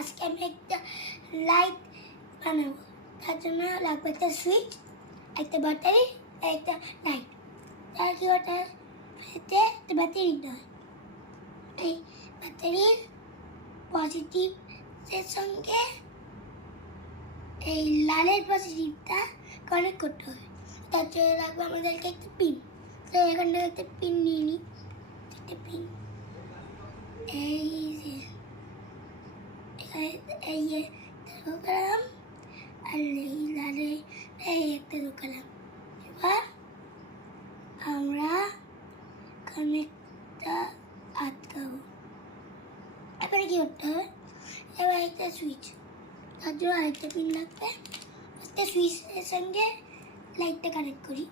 আজকে আমি একটা লাইট বানাবো। তার জন্য লাগবে একটা সুইচ, একটা ব্যাটারি, একটা লাইট। তার কি ওটার একটা ব্যাটারি নিতে হয়। এই ব্যাটারির পজিটিভের সঙ্গে এই লালের পজিটিভটা কানেক্ট করতে হবে। তার জন্য লাগবে আমাদেরকে একটা পিন। তো এখান থেকে একটা পিন নিয়ে নিই, একটা পিন। এই যে এই ঢোকালাম, আর এই লালে এই একটা ঢোকালাম। এবার আমরা কানেক্টটা আটকাবো। এবারে কি করতে হবে? এবার একটা সুইচ, তার জন্য আরেকটা পিন লাগবে। একটা সুইচের সঙ্গে লাইটটা কানেক্ট করি।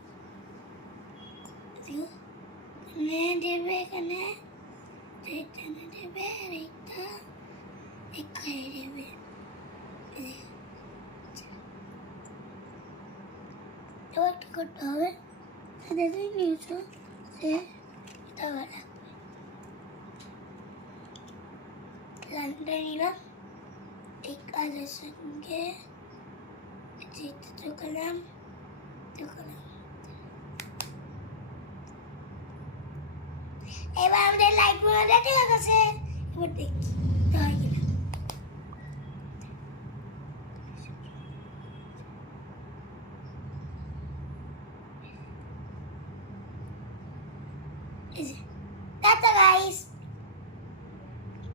দেবে এখানে, এখানে দেবে, আর এইটা এখানে দেবে। এবার কি করতে হবে? দেখে নিয়েছো যে এটা লাগবে। লাইনটা নিলাম, এই কাজের সঙ্গে যেটা ঢোকালাম। এবার আমাদের লাইট গুলো রেডি হয়ে গেছে। এবার দেখি হয় কিনা। Tata guys.